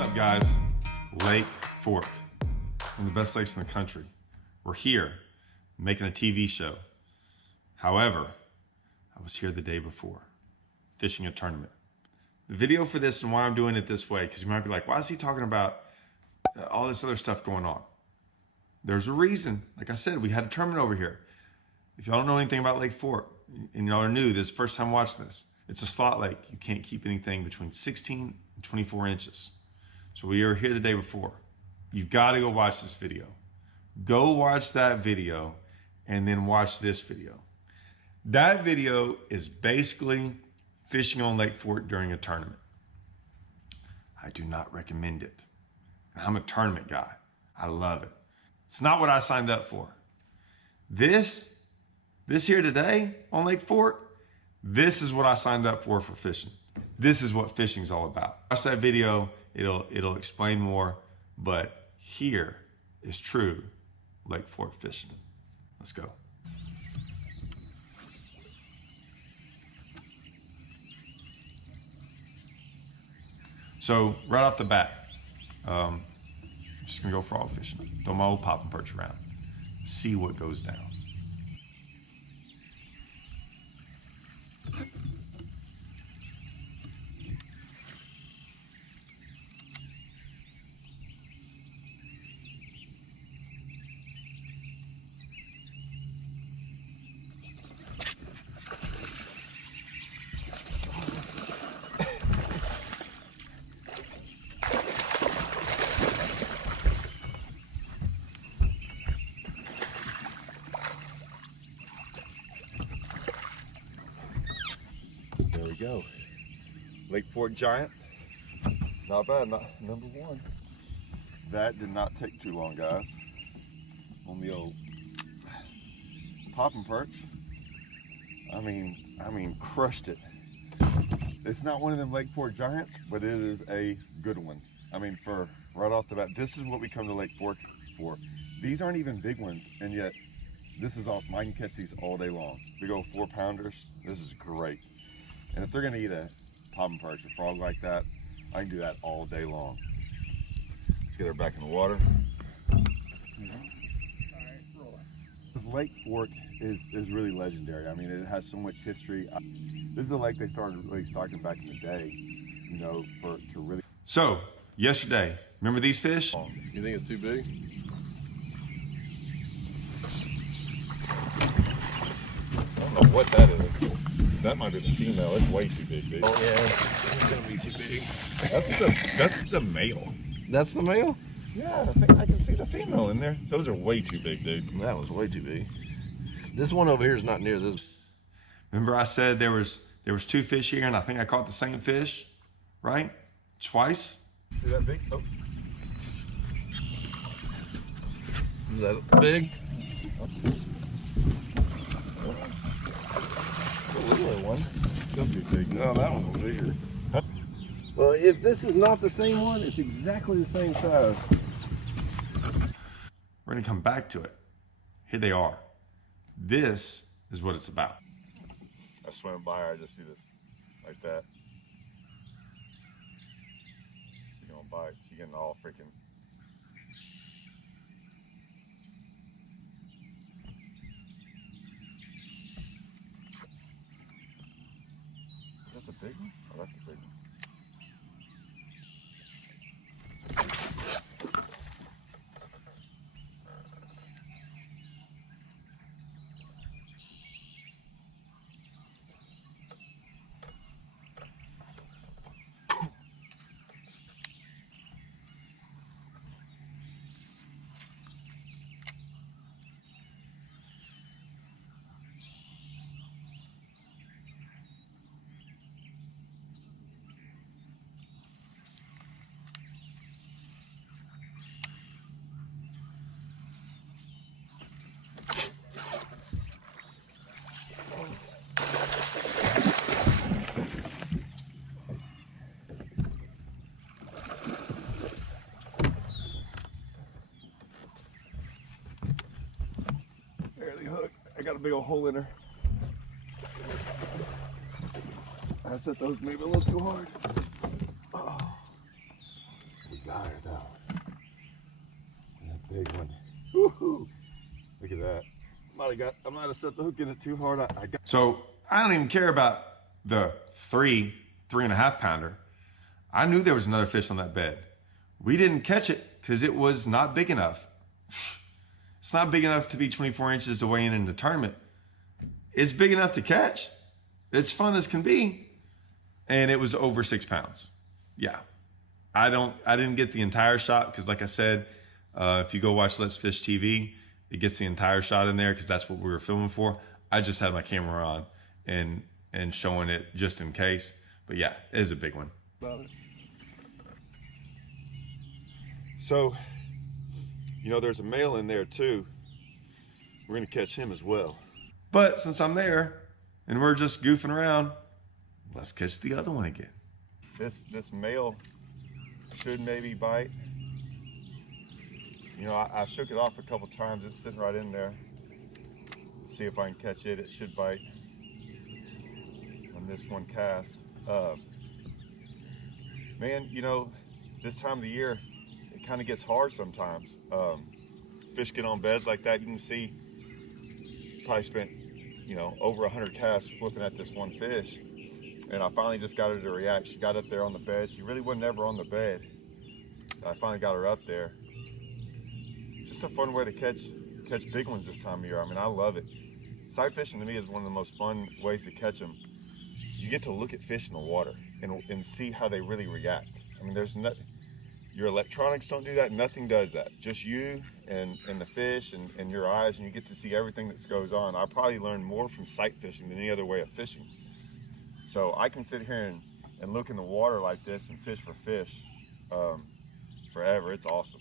up, guys? Lake Fork, one of the best lakes in the country. We're here making a TV show. However, I was here the day before, fishing a tournament. The video for this and why I'm doing it this way, because you might be like, why is he talking about all this other stuff going on? There's a reason. Like I said, we had a tournament over here. If y'all don't know anything about Lake Fork, and y'all are new, this is the first time watching this, it's a slot lake. You can't keep anything between 16 and 24 inches. So we were here the day before. You've got to go watch this video. Go watch that video and then watch this video. That video is basically fishing on Lake Fork during a tournament. I do not recommend it. I'm a tournament guy. I love it. It's not what I signed up for. This here today on Lake Fork, this is what I signed up for fishing. This is what fishing's all about. Watch that video, it'll explain more, but here is true Lake Fork fishing. Let's go. So right off the bat, I'm just gonna go frog fishing. Throw my old popping perch around. See what goes down. There we go. Lake Fork giant. Not bad, not number one. That did not take too long, guys. On the old popping perch. I mean, crushed it. It's not one of them Lake Fork giants, but it is a good one. I mean, for right off the bat, this is what we come to Lake Fork for. These aren't even big ones, and yet this is awesome. I can catch these all day long. Big old 4-pounders. This is great. And if they're gonna eat a popping perch, a frog like that, I can do that all day long. Let's get her back in the water. All right, roll it. This Lake Fork is really legendary. I mean, it has so much history. This is a lake they started really stocking back in the day, you know, to really. So, yesterday, remember these fish? You think it's too big? I don't know what that is. That might be the female. It's way too big, dude. Oh yeah, it's gonna be too big. That's the male. That's the male? Yeah, I think I can see the female in there. Those are way too big, dude. That was way too big. This one over here is not near this. Remember I said there was 2 fish here, and I think I caught the same fish, right? Twice. Is that big? Oh. Is that big? A littler one. Don't be big. No, that one was bigger. Huh? Well, if this is not the same one, it's exactly the same size. We're gonna come back to it. Here they are. This is what it's about. I swam by her, I just see this like that. She's gonna bite. She's getting all freaking. Is that the big one? Oh, that's the big one. I got a big old hole in her. I set those maybe a little too hard. Oh. I might have set the hook in it too hard. I got. So I don't even care about the 3.5 pounder. I knew there was another fish on that bed. We didn't catch it because it was not big enough. It's not big enough to be 24 inches to weigh in the tournament. It's big enough to catch. It's fun as can be. And it was over 6 pounds. Yeah. I didn't get the entire shot because, like I said, if you go watch Let's Fish TV, it gets the entire shot in there because that's what we were filming for. I just had my camera on and showing it just in case. But yeah, it is a big one. So, you know, there's a male in there too. We're gonna catch him as well. But since I'm there and we're just goofing around, let's catch the other one again. This male should maybe bite. You know, I shook it off a couple times. It's sitting right in there. See if I can catch it. It should bite on this one cast. Man, you know, this time of the year, it kind of gets hard sometimes. Fish get on beds like that. You can see, probably spent, you know, over 100 casts flipping at this one fish. And I finally just got her to react. She got up there on the bed. She really wasn't ever on the bed. I finally got her up there. Just a fun way to catch big ones this time of year. I mean, I love it. Sight fishing to me is one of the most fun ways to catch them. You get to look at fish in the water and see how they really react. I mean, there's no, your electronics don't do that. Nothing does that. Just you and the fish and your eyes, and you get to see everything that goes on. I probably learned more from sight fishing than any other way of fishing. So I can sit here and look in the water like this and fish for fish forever. It's awesome.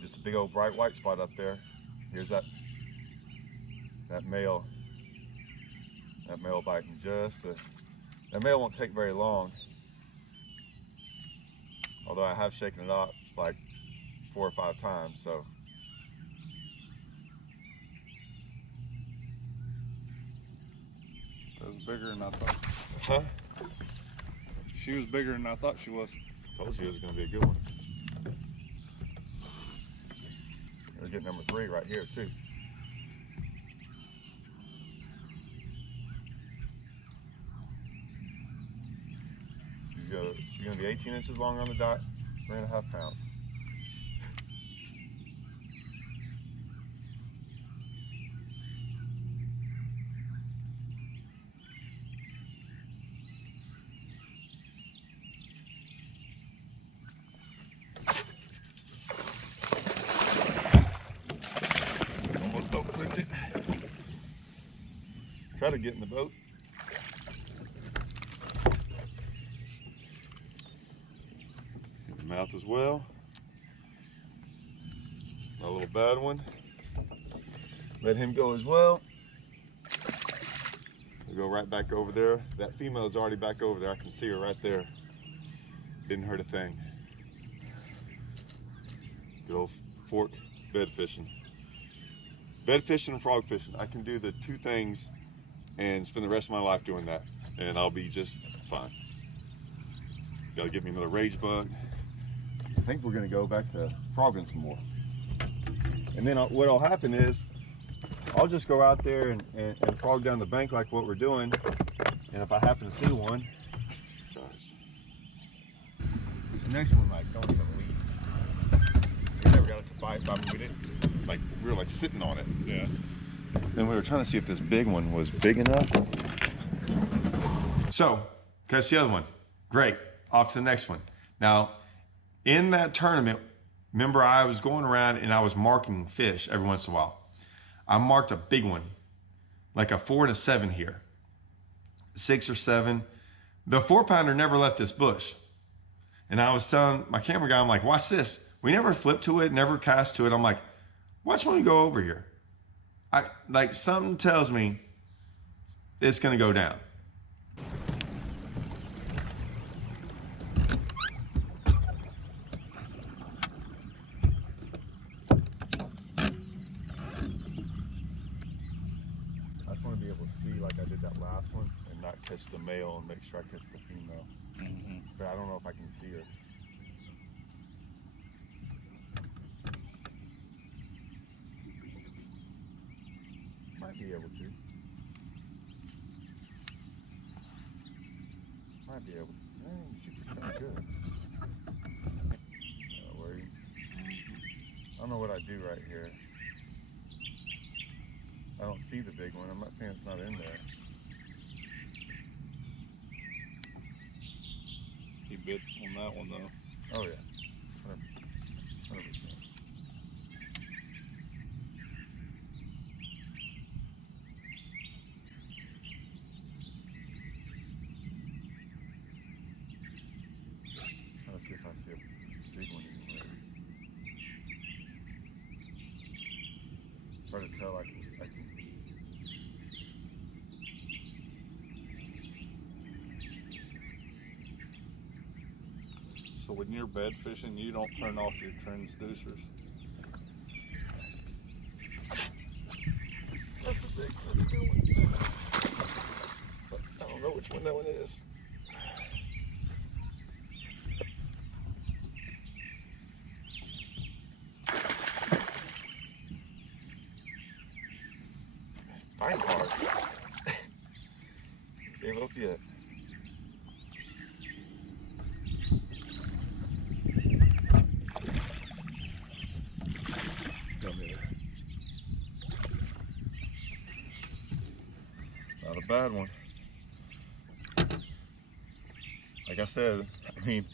Just a big old bright white spot up there. Here's that male. That male biting that male won't take very long. Although I have shaken it off like 4 or 5 times, so. That was bigger than I thought. Huh? She was bigger than I thought she was. Told you it was gonna be a good one. We're getting number 3 right here too. She's gonna be 18 inches long on the dot, 3.5 pounds. Almost don't clipped it. Try to get in the boat. Mouth as well. A little bad one. Let him go as well. We'll go right back over there. That female is already back over there. I can see her right there. Didn't hurt a thing. Good old fork bed fishing. Bed fishing and frog fishing. I can do the 2 things and spend the rest of my life doing that, and I'll be just fine. Gotta get me another rage bug. I think we're gonna go back to frogging some more. And then what'll happen is, I'll just go out there and frog down the bank like what we're doing. And if I happen to see one, this next one like don't even leave. We never got it to bite, but I mean, we didn't, like, we were like sitting on it. Yeah. And we were trying to see if this big one was big enough. So, catch the other one. Great. Off to the next one. Now, in that tournament, remember I was going around and I was marking fish every once in a while. I marked a big one, like a 4 and a 7 here. 6 or 7. The 4-pounder never left this bush. And I was telling my camera guy, I'm like, watch this. We never flipped to it, never cast to it. I'm like, watch when we go over here. Like something tells me it's gonna go down. Catch the male and make sure I catch the female. But I don't know if I can see her. Might be able to. Might be able to. You see pretty good. Where you, I don't know what I do right here. I don't see the big one. I'm not saying it's not in there. He bit on that one though. Oh yeah. 100%. Let's see if I see a big one anywhere. Hard to tell. I can. So when you're bed fishing, you don't turn off your transducers. That's a big one. But I don't know which one that one is. Fight hard. Gave up yet. Not a bad one. Like I said, I mean,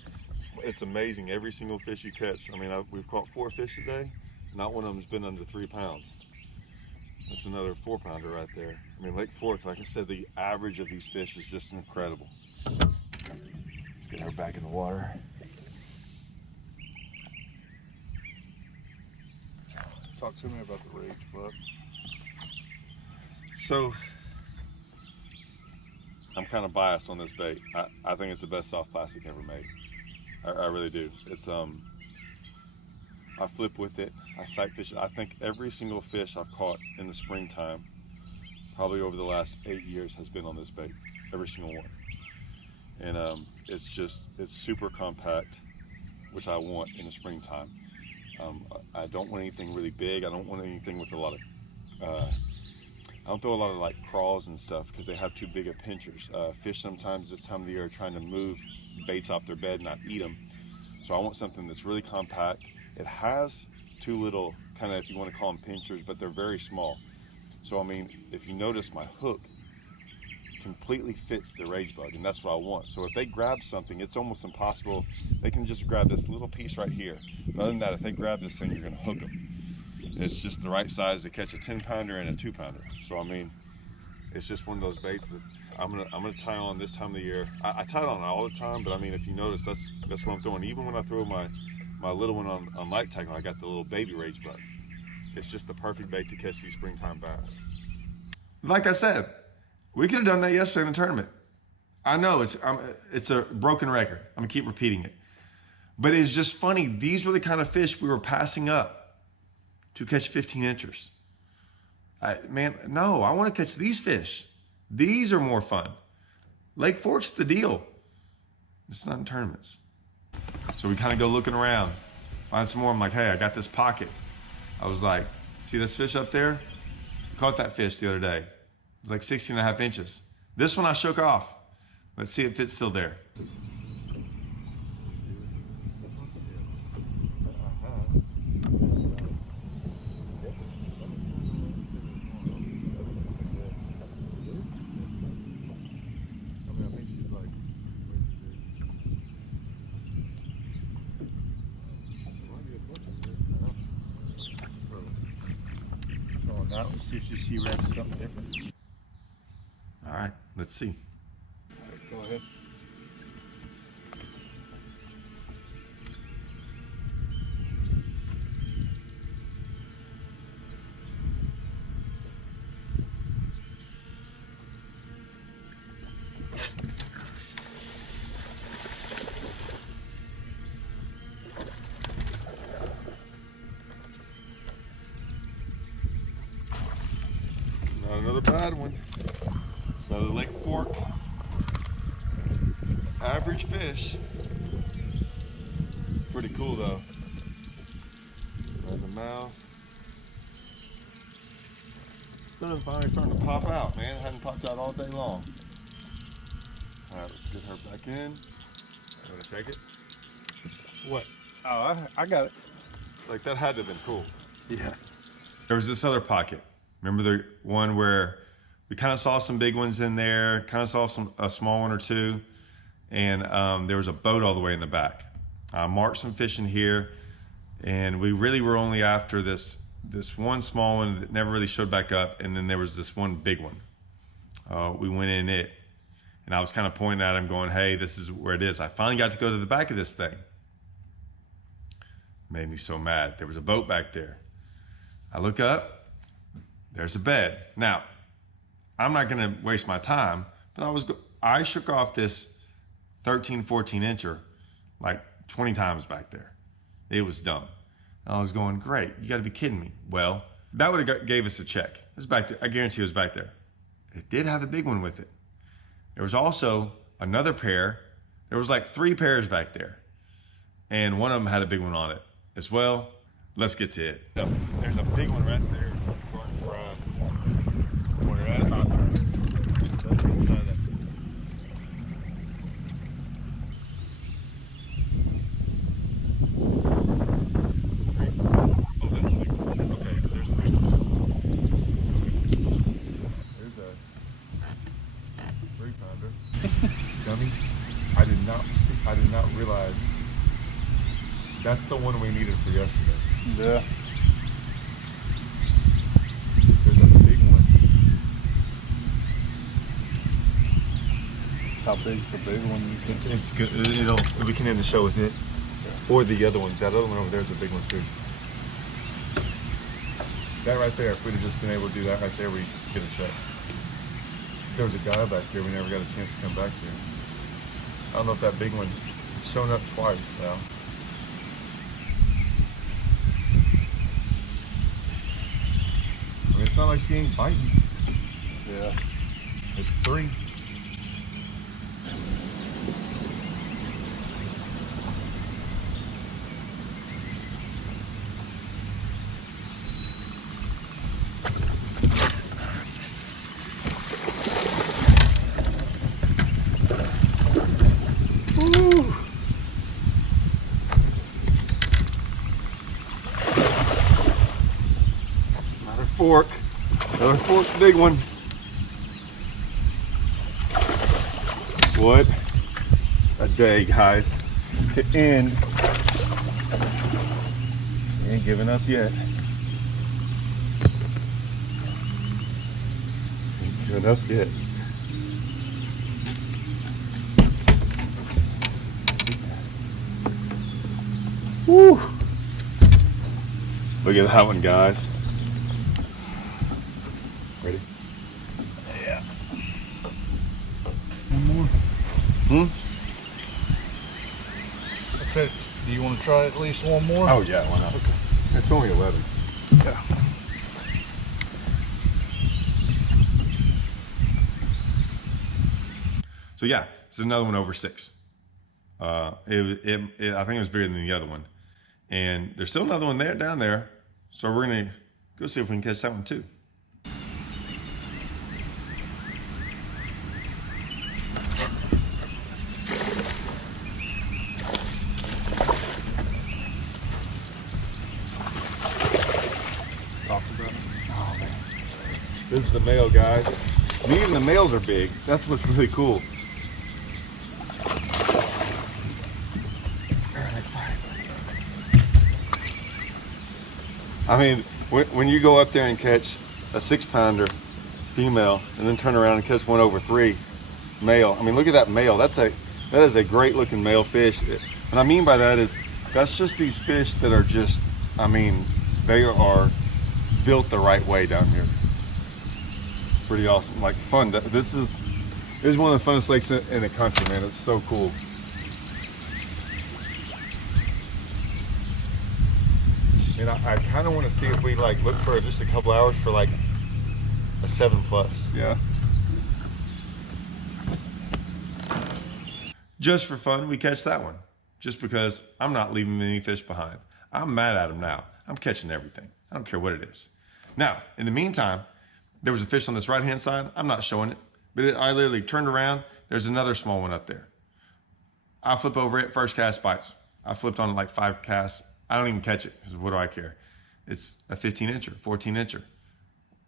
it's amazing every single fish you catch. I mean, we've caught 4 fish today. Not one of them's been under 3 pounds. That's another 4-pounder right there. I mean, Lake Fork, like I said, the average of these fish is just incredible. Let's get her back in the water. Talk to me about the rage buck. So, I'm kind of biased on this bait. I think it's the best soft plastic ever made. I really do. It's I flip with it, I sight fish it. I think every single fish I've caught in the springtime, probably over the last 8 years, has been on this bait. Every single one. And it's super compact, which I want in the springtime. I don't want anything really big. I don't want anything with a lot of, I don't throw a lot of like crawls and stuff because they have too big of pinchers. Fish sometimes this time of the year are trying to move baits off their bed, not eat them. So I want something that's really compact. It has 2 little, kind of, if you want to call them pinchers, but they're very small. So I mean, if you notice, my hook completely fits the rage bug, and that's what I want. So if they grab something, it's almost impossible. They can just grab this little piece right here. But other than that, if they grab this thing, you're going to hook them. It's just the right size to catch a 10-pounder and a 2-pounder. So I mean, it's just one of those baits that I'm gonna tie on this time of the year. I tie it on all the time, but I mean, if you notice, that's what I'm throwing. Even when I throw my little one on light tackle, I got the little baby rage bug. It's just the perfect bait to catch these springtime bass. Like I said, we could have done that yesterday in the tournament. I know it's a broken record. I'm gonna keep repeating it, but it's just funny. These were the kind of fish we were passing up to catch 15 inchers. Man, no, I want to catch these fish. These are more fun. Lake Fork's the deal. It's not in tournaments. So we kind of go looking around, find some more. I'm like, hey, I got this pocket. I was like, see this fish up there? Caught that fish the other day. It was like 16.5 inches. This one I shook off. Let's see if it's still there. Let's see if she C-Rex something different. All right, let's see. All right, go ahead. Not another bad one. It's another Lake Fork. Average fish. It's pretty cool though. Right in the mouth. Sun's finally starting to pop out, man. It hadn't popped out all day long. All right, let's get her back in. You want to take it? What? Oh, I got it. Like, that had to have been cool. Yeah. There was this other pocket. Remember the one where we kind of saw some big ones in there, kind of saw a small one or two, and there was a boat all the way in the back. I marked some fish in here, and we really were only after this one small one that never really showed back up, and then there was this one big one. We went in it, and I was kind of pointing at him going, hey, this is where it is. I finally got to go to the back of this thing. Made me so mad. There was a boat back there. I look up, there's a bed. Now, I'm not gonna waste my time, but I shook off this 13, 14 incher like 20 times back there. It was dumb. I was going, great, you gotta be kidding me. Well, that would have gave us a check. It was back there. I guarantee it was back there. It did have a big one with it. There was also another pair. There was like 3 pairs back there. And one of them had a big one on it as well. Let's get to it. So, there's a big one right there going from where at? Dummy, I did not realize that's the one we needed for yesterday. Yeah. There's a big one. How big's the big one? It's good. We can end the show with it. Yeah. Or the other one. That other one over there is a big one too. That right there, if we'd have just been able to do that right there, we'd get a check. There was a guy back here, we never got a chance to come back here. I don't know if that big one has shown up twice now. I mean, it's not like she ain't biting. Yeah. It's 3. Woo! Another fork, big one. What a day, guys, to end. Ain't giving up yet. Ain't giving up yet. Woo! Look at that one, guys. Ready? Yeah. One more. I said, do you want to try at least one more? Oh yeah, why not? Okay. It's only 11. Yeah. So yeah, it's another one over 6. I think it was bigger than the other one. And there's still another one down there. So we're gonna go see if we can catch that one too. Oh man. This is the male, guys. I mean, even the males are big. That's what's really cool. I mean, when you go up there and catch a 6-pounder female and then turn around and catch one over 3 male. I mean, look at that male. That is a great looking male fish. What I mean by that is that's just these fish that are just, I mean, they are built the right way down here. Pretty awesome, like fun. This is one of the funnest lakes in the country, man. It's so cool. And I kind of want to see if we like look for just a couple hours for like a 7+. Yeah. Just for fun, we catch that one. Just because I'm not leaving any fish behind. I'm mad at them now. I'm catching everything. I don't care what it is. Now, in the meantime, there was a fish on this right-hand side. I'm not showing it, but I literally turned around. There's another small one up there. I flip over it, first cast bites. I flipped on it like 5 casts. I don't even catch it, because what do I care? It's a 15-incher, 14-incher.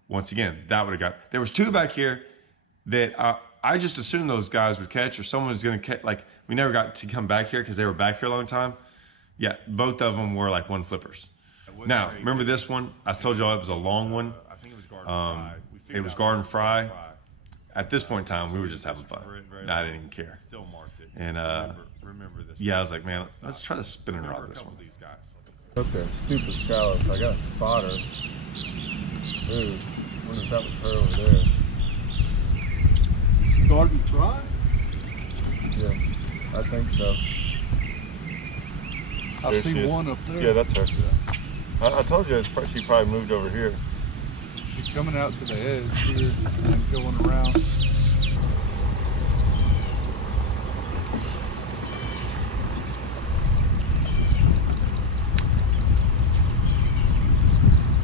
Once again, that would have got, there was 2 back here that I just assumed those guys would catch, or someone was going to catch. Like, we never got to come back here because they were back here a long time. Yeah, both of them were like 1 flippers. Now, remember this one? I told y'all it was a long one. I think it was garden fry. It was garden fry. At this point in time, we were just having fun. I didn't even care. Still marked it. And remember this. yeah, I was like, man, let's try to spin and rod this one. These guys. Okay, super shallow. So I got a spotter. Ooh, wonder if that was her over there. Garden fry? Yeah, I think so. I There she see is. one up there. Yeah, that's her. I told you she probably moved over here. She's coming out to the edge here and going around.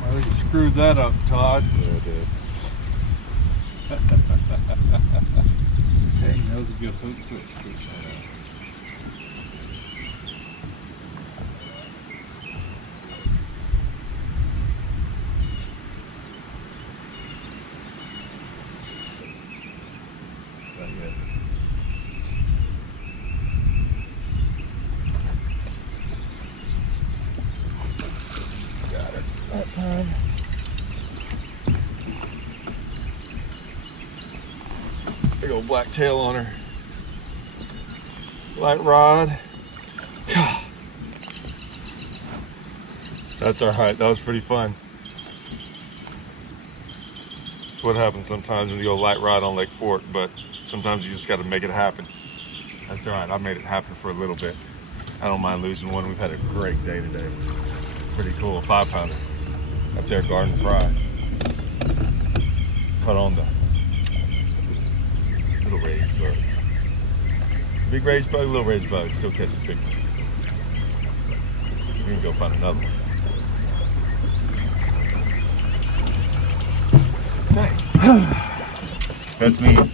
I think you screwed that up, Todd. Yeah, I did. Dang, that was a good hook set. Not yet. Got it that time. Big old black tail on her. Light rod. That's all right. That was pretty fun. It's what happens sometimes when you go light rod on Lake Fork, but sometimes you just got to make it happen. That's all right. I made it happen for a little bit. I don't mind losing one. We've had a great day today. Pretty cool. 5-pounder up there, garden fry. Caught on the little rage bug. Big rage bug, little rage bug. Still catches big ones. We're gonna go find another one.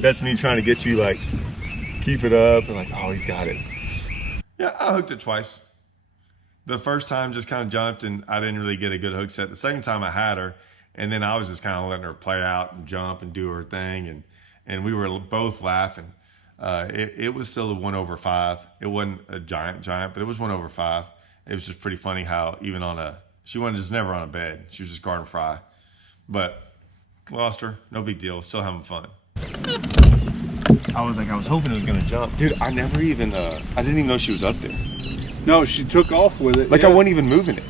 That's me trying to get you, like, keep it up and like, oh, he's got it. Yeah, I hooked it twice. The first time just kind of jumped and I didn't really get a good hook set. The second time I had her, and then I was just kind of letting her play out and jump and do her thing, and we were both laughing. It was still a 1/5. It wasn't a giant, but it was 1/5. It was just pretty funny how even she wasn't just never on a bed. She was just garden fry. But lost her, no big deal, still having fun. I was hoping it was gonna jump. Dude, I didn't even know she was up there. No, she took off with it. Like, yeah. I wasn't even moving it.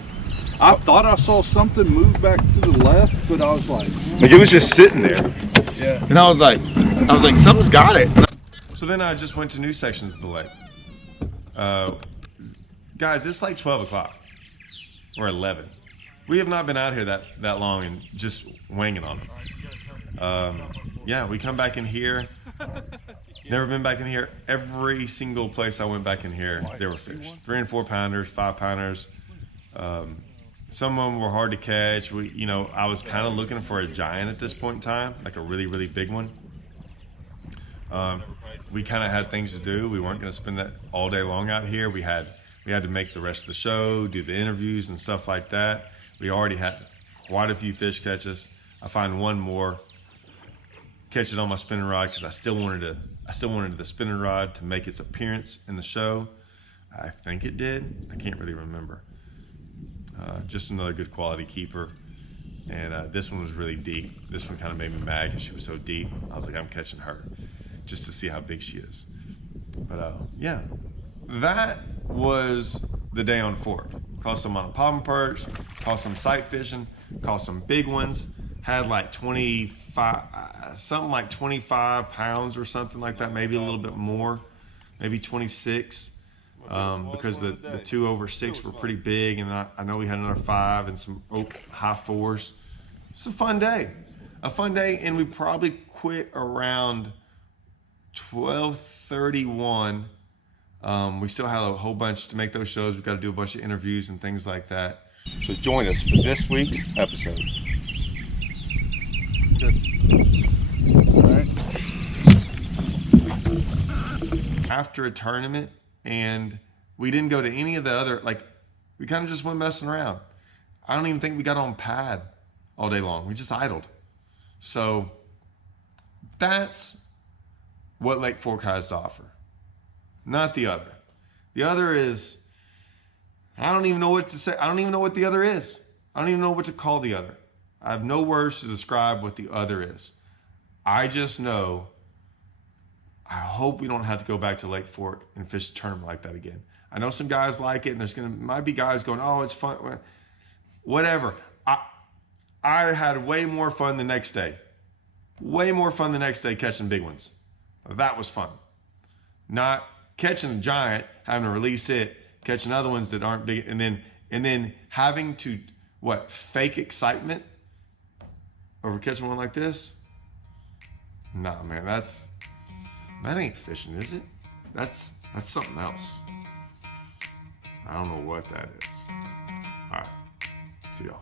I thought I saw something move back to the left, but I was like, It was just sitting there. yeah. And I was like, something's got it. So then I just went to new sections of the lake. Guys, it's like 12 o'clock or 11. We have not been out here that long and just winging on them. Yeah, we come back in here. Never been back in here. Every single place I went back in here, there were fish. 3 and 4 pounders, 5 pounders. Some of them were hard to catch. I was kind of looking for a giant at this point in time, like a really, really big one. We kind of had things to do. We weren't going to spend that all day long out here. We had to make the rest of the show, do the interviews and stuff like that. We already had quite a few fish catches. I find one more, catch it on my spinning rod because I still wanted the spinning rod to make its appearance in the show. I think it did. I can't really remember. Just another good quality keeper. And this one was really deep. This one kind of made me mad because she was so deep. I was like, I'm catching her just to see how big she is. But yeah, that was the day on Fork. Caught some on a palm perch, caught some sight fishing, caught some big ones. Had like 25, something like 25 pounds or something like that, maybe a little bit more, maybe 26. Because the 2 over 6 were pretty big, and I know we had another 5 and some high 4s. It's a fun day, and we probably quit around 12:31. We still have a whole bunch to make those shows. We've got to do a bunch of interviews and things like that. So join us for this week's episode. Good. Right. After a tournament, and we didn't go to any of the other, like, we kind of just went messing around. I don't even think we got on pad all day long. We just idled. So that's what Lake Fork has to offer, not the other. The other is, I don't even know what to say. I don't even know what the other is. I don't even know what to call the other. I have no words to describe what the other is. I just know, I hope we don't have to go back to Lake Fork and fish a tournament like that again. I know some guys like it, and might be guys going, oh, it's fun. Whatever. I had way more fun the next day. Way more fun the next day catching big ones. That was fun. Not catching a giant, having to release it, catching other ones that aren't big, and then having to fake excitement over catching one like this. Nah, man, that ain't fishing, is it? That's something else. I don't know what that is. All right, see y'all.